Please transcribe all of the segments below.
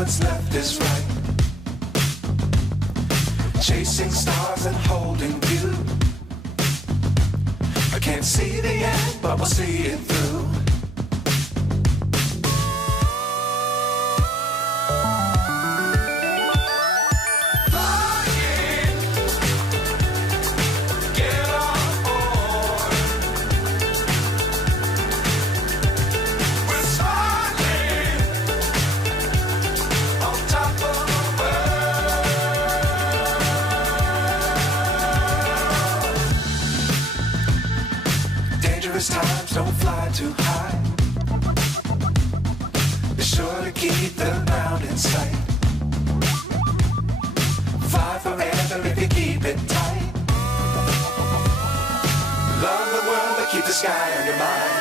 what's left is right. Chasing stars and holding you. I can't see the end, but we'll see it through. Times don't fly too high. Be sure to keep the ground in sight. Fly forever if you keep it tight. Love the world but keep the sky on your mind.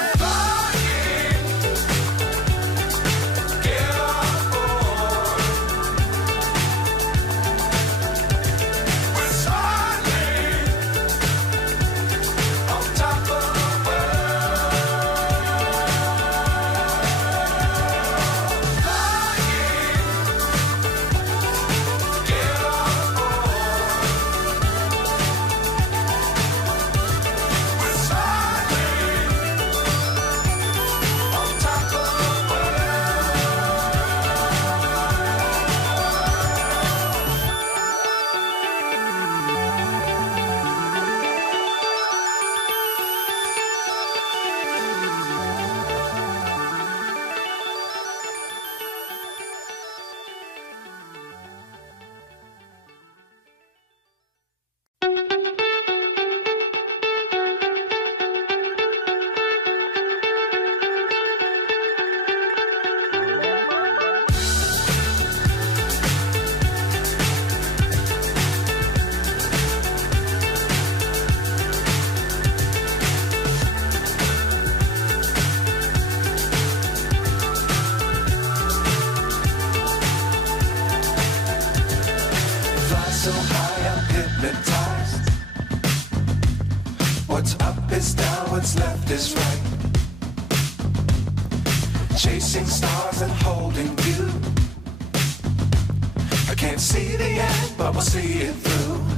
So high I'm hypnotized. What's up is down, what's left is right. Chasing stars and holding you. I can't see the end, but we'll see it through.